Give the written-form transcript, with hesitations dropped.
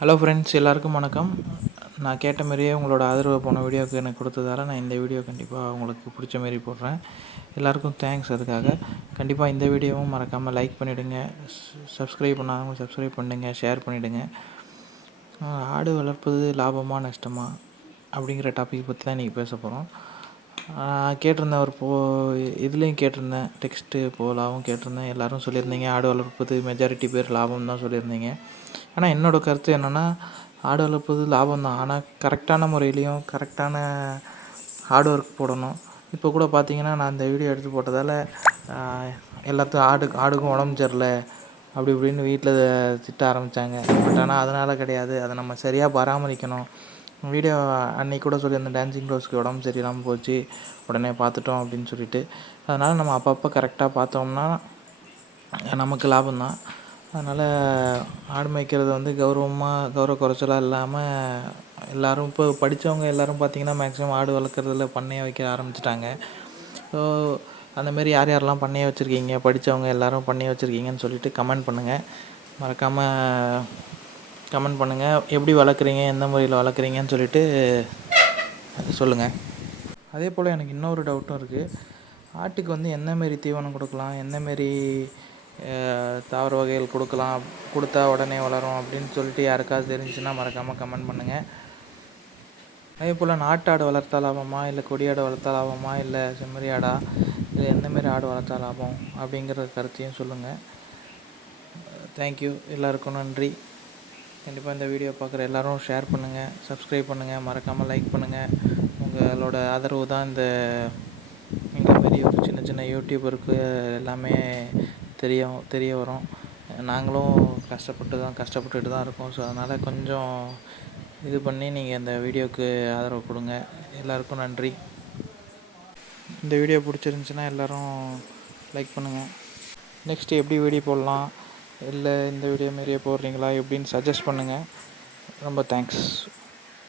Hello friends, எல்லாருக்கும் வணக்கம். நான் கேட்ட மாதிரியே உங்களோட ஆதரவு போன வீடியோவுக்கு எனக்கு கொடுத்ததால நான் இந்த வீடியோ கண்டிப்பாக உங்களுக்கு பிடிச்ச மாரி போடுறேன். எல்லாருக்கும் தேங்க்ஸ். அதுக்காக கண்டிப்பாக இந்த வீடியோவும் மறக்காமல் லைக் பண்ணிவிடுங்க. சப்ஸ்கிரைப் பண்ணாதவங்க சப்ஸ்கிரைப் பண்ணுங்க, ஷேர் பண்ணிவிடுங்க. ஆடு வளர்ப்பது லாபமா நஷ்டமா அப்படிங்கிற டாபிக் பற்றி தான் இன்றைக்கி பேச போகிறோம். கேட்டிருந்தேன் ஒரு இதுலேயும் கேட்டிருந்தேன், டெக்ஸ்ட்டு போலாவும் கேட்டிருந்தேன். எல்லோரும் சொல்லியிருந்தீங்க ஆடு வளர்ப்பது மெஜாரிட்டி பேர் லாபம் தான் சொல்லியிருந்தீங்க. ஆனால் என்னோடய கருத்து என்னென்னா, ஆடு வளர்ப்பது லாபம் தான், ஆனால் கரெக்டான முறையிலையும் கரெக்டான ஹார்ட் ஒர்க் போடணும். இப்போ கூட பார்த்தீங்கன்னா, நான் இந்த வீடியோ எடுத்து போட்டதால் எல்லாத்துக்கும் ஆடுக்கும் உடம்பு சரியில்லை அப்படி இப்படின்னு வீட்டில் திட்ட ஆரம்பித்தாங்க. பட் ஆனால் அதனால் கிடையாது, அதை நம்ம சரியாக பராமரிக்கணும். வீடியோ அன்றைக்கி கூட சொல்லியிருந்தேன், டான்சிங் ரோஸ்க்கு உடம்பு சரியில்லாமல் போச்சு, உடனே பார்த்துட்டோம் அப்படின்னு சொல்லிட்டு. அதனால் நம்ம அப்பப்போ கரெக்டாக பார்த்தோம்னா நமக்கு லாபம்தான். அதனால் ஆடு மேய்க்கிறது வந்து கௌரவ குறைச்சலாக இல்லாமல் எல்லோரும் இப்போ படித்தவங்க எல்லோரும் பார்த்திங்கன்னா மேக்ஸிமம் ஆடு வளர்க்குறதில் பண்ணையை வைக்க ஆரம்பிச்சிட்டாங்க. ஸோ அந்தமாரி யார் யாரெல்லாம் பண்ணையை வச்சுருக்கீங்க, படித்தவங்க எல்லோரும் பண்ணையை வச்சுருக்கீங்கன்னு சொல்லிவிட்டு கமெண்ட் பண்ணுங்கள். மறக்காமல் கமெண்ட் பண்ணுங்கள், எப்படி வளர்க்குறீங்க, எந்த முறையில் வளர்க்குறீங்கன்னு சொல்லிவிட்டு சொல்லுங்கள். அதே போல் எனக்கு இன்னொரு டவுட்டும் இருக்குது. ஆட்டுக்கு வந்து எந்தமாரி தீவனம் கொடுக்கலாம், எந்தமாரி தாவர வகைகள் கொடுத்தா உடனே வளரும் அப்படின்னு சொல்லிட்டு யாருக்காவது தெரிஞ்சுன்னா மறக்காமல் கமெண்ட் பண்ணுங்கள். அதே போல் நாட்டு ஆடு வளர்த்தா லாபமா, இல்லை கொடி ஆடு வளர்த்தா லாபமா, இல்லை செம்மறி ஆடா, இல்லை எந்தமாரி ஆடு வளர்த்தா லாபம் அப்படிங்கிற கருத்தையும் சொல்லுங்கள். தேங்க்யூ, எல்லாருக்கும் நன்றி. கண்டிப்பாக இந்த வீடியோ பார்க்குற எல்லோரும் ஷேர் பண்ணுங்கள், சப்ஸ்கிரைப் பண்ணுங்கள், மறக்காமல் லைக் பண்ணுங்கள். உங்களோட ஆதரவு தான் எங்கள்மாரி ஒரு சின்ன சின்ன யூடியூபருக்கு எல்லாமே தெரிய வரும். நாங்களும் கஷ்டப்பட்டுட்டு தான் இருக்கோம். ஸோ அதனால் கொஞ்சம் இது பண்ணி நீங்கள் இந்த வீடியோவுக்கு ஆதரவு கொடுங்க. எல்லாருக்கும் நன்றி. இந்த வீடியோ பிடிச்சிருந்துச்சின்னா எல்லோரும் லைக் பண்ணுங்கள். நெக்ஸ்ட்டு எப்படி வீடியோ போடலாம், இல்லை இந்த வீடியோ மாரியே போடுறீங்களா எப்படின்னு சஜஸ்ட் பண்ணுங்கள். ரொம்ப தேங்க்ஸ்.